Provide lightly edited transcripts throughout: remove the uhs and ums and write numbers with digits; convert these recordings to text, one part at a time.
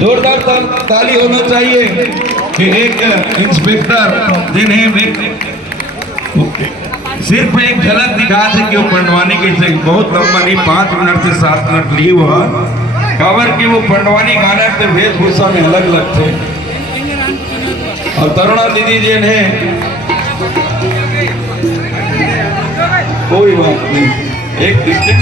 जोरदार ताली होना चाहिए कि एक इंस्पेक्टर जिन्हें सिर्फ एक झलक दिखा थे कि वो पंडवानी कैसे बहुत लंबा नहीं 5 मिनट से 7 मिनट लिए हुआ खबर कि वो पंडवानी गाना के वेशभूषा में अलग अलग थे। और तरुणा दीदी जी ने कोई बात नहीं एक डिस्टेंस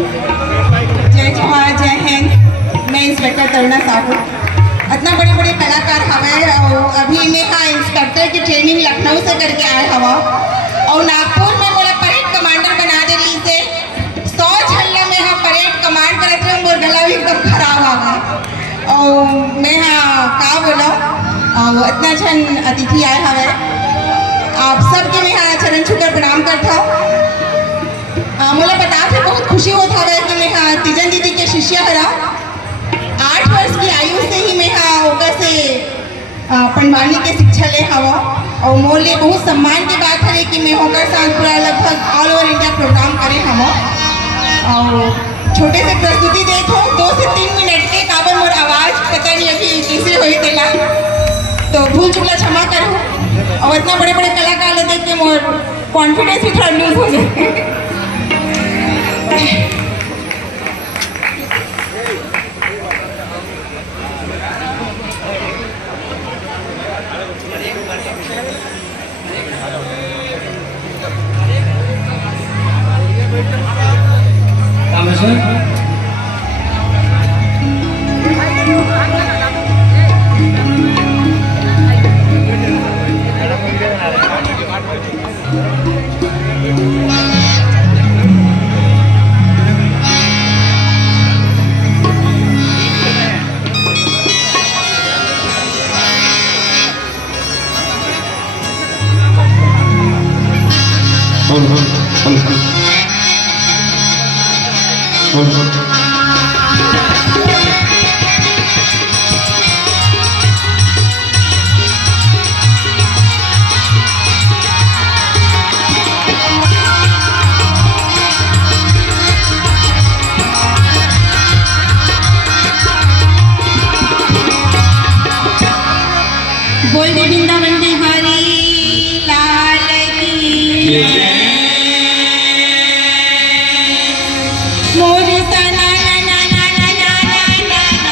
जय जवाहर जय हिंद। मैं इंस्पेक्टर तरुणा साहू इतना बड़े बड़े कलाकार हवे और अभी मैं हाँ इंस्पेक्टर की ट्रेनिंग लखनऊ से करके आए हवा और नागपुर में मोला परेड कमांडर बना दे रही से 100 झल्ला में हाँ परेड कमांड करते रहे मोर गला भी एकदम खराब आ गया और मैं हाँ का बोला और इतना जन अतिथि आए हवे आप सबके मैं हाँ चरण छूकर प्रणाम करता हूँ। मोला बता थे बहुत खुशी होता है कि मैं हाँ तीजन दीदी के शिष्य हरा 8 वर्ष की आयु से ही मैं हाँ ओकर से पंडवानी के शिक्षा ले हवा और मोर लिए बहुत सम्मान की बात है कि मैं होकर साथ पूरा लगभग ऑल ओवर इंडिया प्रोग्राम करे हवा और छोटे से प्रस्तुति देखो 2 से 3 मिनट के काबर मोर आवाज़ पता नहीं अभी कैसे हुई देला तो भूल चुकला क्षमा करो और इतना बड़े बड़े कलाकार देख के मोर कॉन्फिडेंस भी थोड़ा लूज हो जाए। बोल दे वृंदावन बिहारी लाल की मोर सना ना ना ना ना ना ना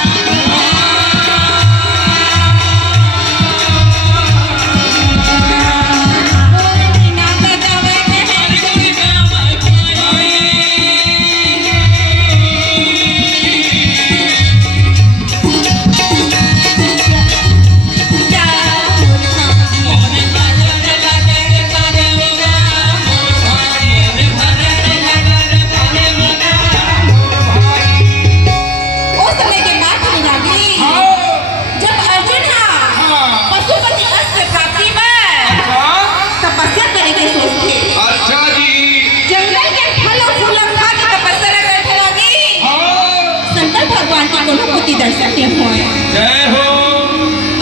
दर्शक हुए जय हो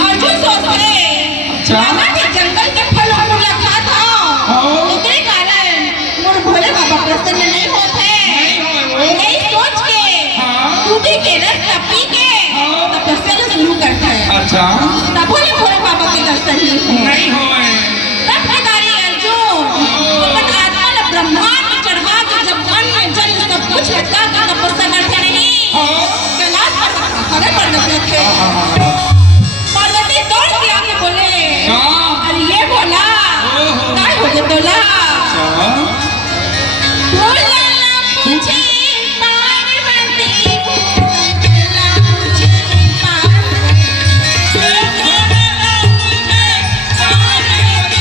अर्जुन सोचते रामा के जंगल के फल और फूल खाता इसके कारण मोर भोले बाबा प्रसन्न नहीं होते यही सोच के दूधी के रस पी के तपस्या शुरू करता है। अच्छा तब भोले बाबा के दर्शन नहीं होए तब केदारी अर्जुन अपन आत्मा ने ब्रह्मांड में चढ़ा के जब अन्न जल सब कुछ लटका के तपस्या करते नहीं खड़े पड़ गए थे। पार्वती दौड़ के आके बोले अरे ये बोला काय हो गया तोला बोला ना मुझे पार्वती बोला मुझे पार्वती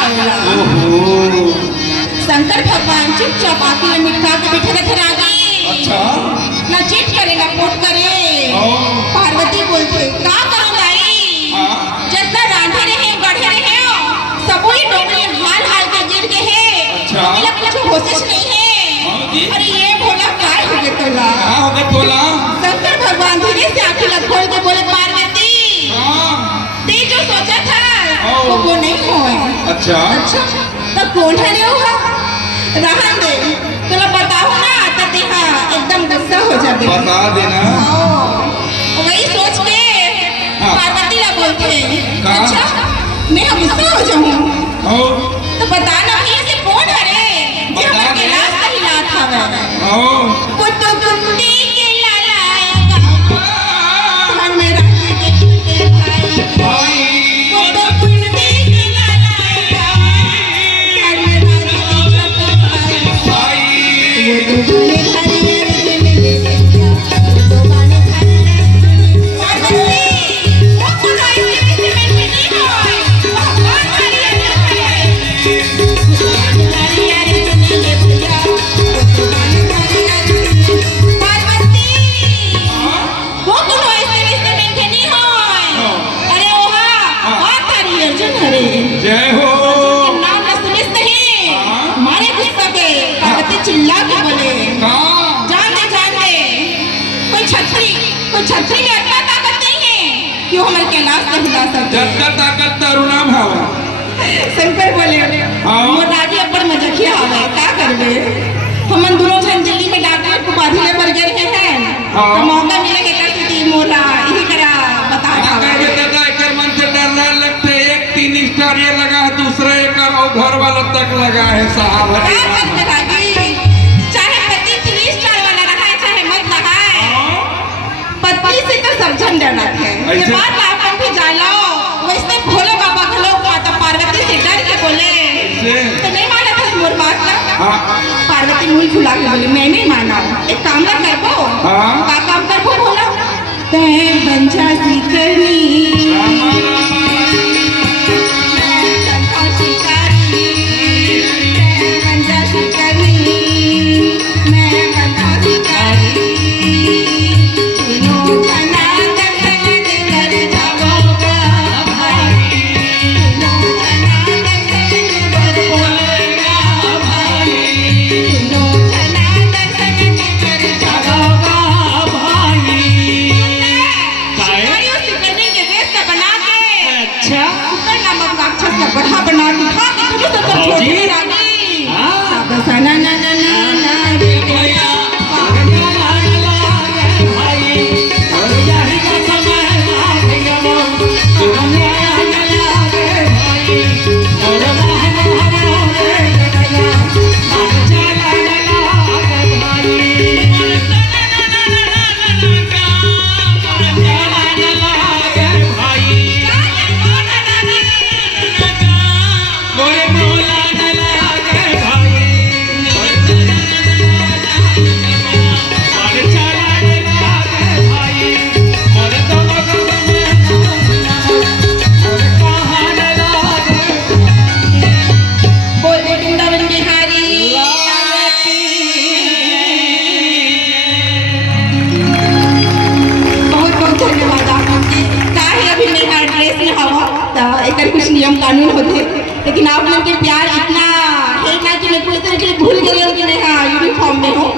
आवेला। ओहो शंकर भगवान चुपचाप आके मिठा के बैठे रहते रागी। अच्छा ना चिट करे ना पोट करे। पार्वती बोलते का करूं भाई, जितना रांधे रहे गढ़े रहे सबो ही डोंगरी हाल हाल के गिर के है। अच्छा मेरा कुछ होशिश नहीं है। अरे ये भोला काय हो गया तोला, हो गया तोला। शंकर भगवान धीरे से आंखें लग खोल के बोले पार्वती ते जो सोचा था वो नहीं हुआ। अच्छा अच्छा तो कौन है रे होगा, रहन दे तोला बताओ ना तो देखा एकदम गुस्सा हो जाबे। बता देना। वही सोच के पार्वती ला बोलते अच्छा मैं गुस्सा हो जाऊं तो बता ना ये से कौन है रे जो हमर के लाश कहीं लात हवे। पुत्तो कुंडी के लालाएगा घर में रख के भाई पुत्तो कुंडी के लालाएगा घर में रख के भाई वो तो बने हरियर दिल में तो बने हरियर पार्वती वो तो ऐसे में नहीं होय भगवान हरियर जय हो। नाम न सुनिस नहीं मारे गुस्सा के पार्वती चिल्ला के बोले जान दे कोई छतरी में इतना ताकत नहीं है क्यों हमारे कैलाश से हिला सकते। जत्ता ताकत तरुणाम हवा। शंकर बोले मोर राजी अपन मजखिया हवे का करबे, हमन दोनों जन दिल्ली में डॉक्टर को बाधिले पर गए हैं तो मौका मिले के कर दी मोरा यही करा बता करबे दादा एकर मन से डर ना लगते। एक 3 स्टार ये लगा है, दूसरा एक और घर वाला तक लगा है साहब। चाहे पति 3 स्टार वाला रहा है चाहे मत रहा है, पति से तो सब झन डरना है। ये बात आप भी जान लो। वैसे भोले बाबा खलो माता पार्वती से डर के बोले तो नहीं माना था मोर बात का। पार्वती मुंह फुला के बोले मैं नहीं माना, एक काम ना करबो का काम करबो बोला ते बंजा सी करनी बढ़ा बना के खा के तुम तो छोड़ के रानी बस ना ना ना ना रे भैया भाई और यही का समय भैया कुछ नियम कानून होते, लेकिन आप लोग के प्यार इतना है ना कि मैं पूरी तरह से भूल गई हूँ कि मैं हाँ यूनिफॉर्म में हूँ।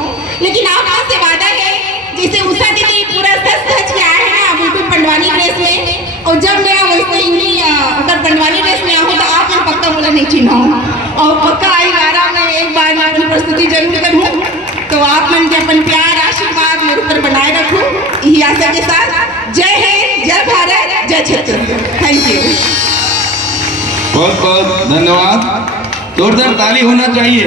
लेकिन आप लोग से वादा है जैसे उषा दीदी पूरा सच के आए हैं ना बिल्कुल पंडवानी ड्रेस में, और जब मैं वैसे यूनी अगर पंडवानी ड्रेस में आऊँ तो आप लोग पक्का मुझे नहीं चिन्हो और पक्का आई बारा में एक बार मैं अपनी प्रस्तुति जरूर करूँ। तो आप मन के अपन प्यार आशीर्वाद मेरे ऊपर बनाए रखो यही आशा के साथ। जय हिंद, जय भारत, जय छत्तीसगढ़। Thank you. बहुत बहुत धन्यवाद। जोरदार ताली होना चाहिए।